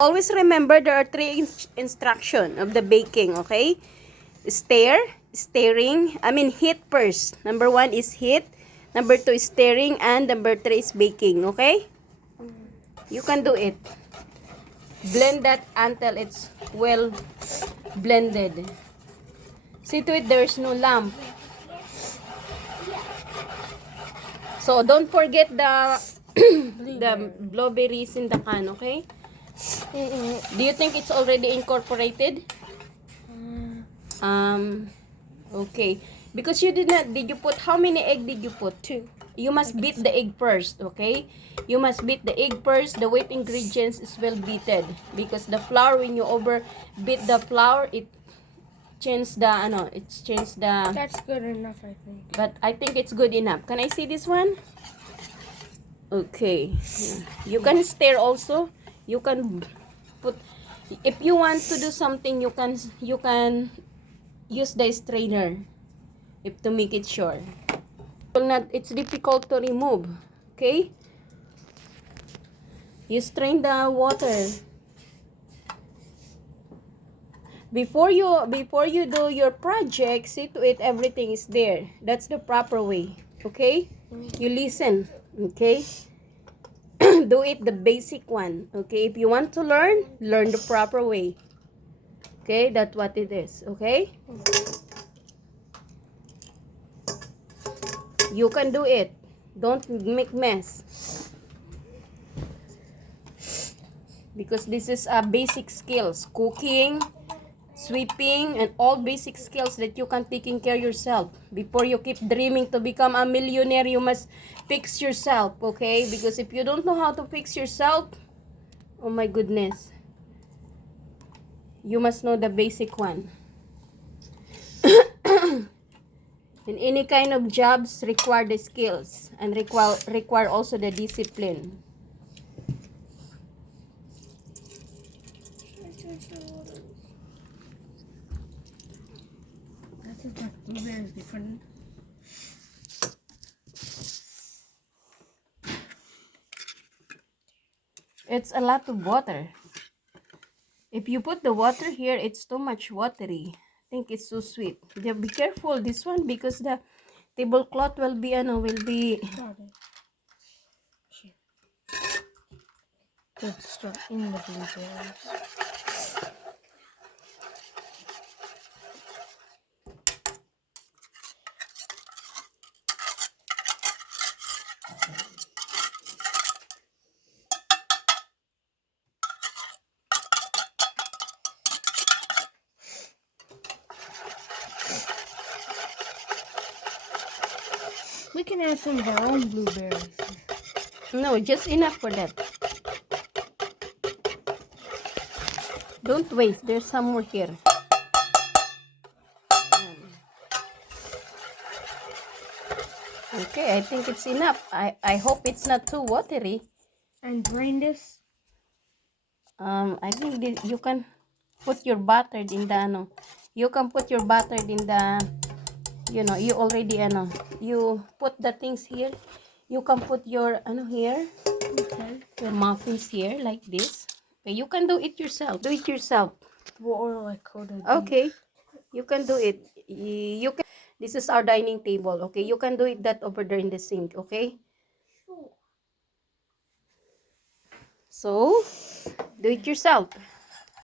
Always remember there are three instructions of the baking, okay? Heat first. Number 1 is heat. Number 2 is stirring. And number 3 is baking, okay? You can do it. Blend that until it's well blended. See to it there's no lump. So don't forget the the blueberries in the can, okay? Do you think it's already incorporated? Okay. Because you did you put, how many egg did you put? 2. You must beat the egg first, okay? You must beat the egg first. The wet ingredients is well beaten. Because the flour, when you over beat the flour, it changed the, That's good enough, I think. but I think it's good enough. Can I see this one? Okay. You can stir also. You can put, if you want to do something, you can use the strainer if to make it sure. It's difficult to remove. Okay? You strain the water. Before you do your project, see to it everything is there. That's the proper way. Okay? You listen. Okay? Do it the basic one. Okay? If you want to learn the proper way. Okay? That's what it is. Okay? You can do it. Don't make mess. Because this is a basic skills. Cooking, sweeping, and all basic skills that you can taking care yourself. Before you keep dreaming to become a millionaire, you must fix yourself, okay? Because if you don't know how to fix yourself, oh my goodness, you must know the basic one. And any kind of jobs require the skills and require also the discipline. That's the blueberries different. It's a lot of water. If you put the water here, it's too much watery. I think it's so sweet. Yeah, be careful this one because the tablecloth will be Good stuff in the blueberries. We can add some of our own blueberries. No, just enough for that. Don't waste. There's some more here. Okay, I think it's enough. I hope it's not too watery. And drain this. I think you can put your butter in the You can put your butter in the, you already you put the things here. You can put your here. Okay. Your muffins here like this. Okay, you can do it yourself. Do it yourself. What oil I coated? Okay, you can do it. You can. This is our dining table. Okay, you can do it that over there in the sink. Okay. So, do it yourself.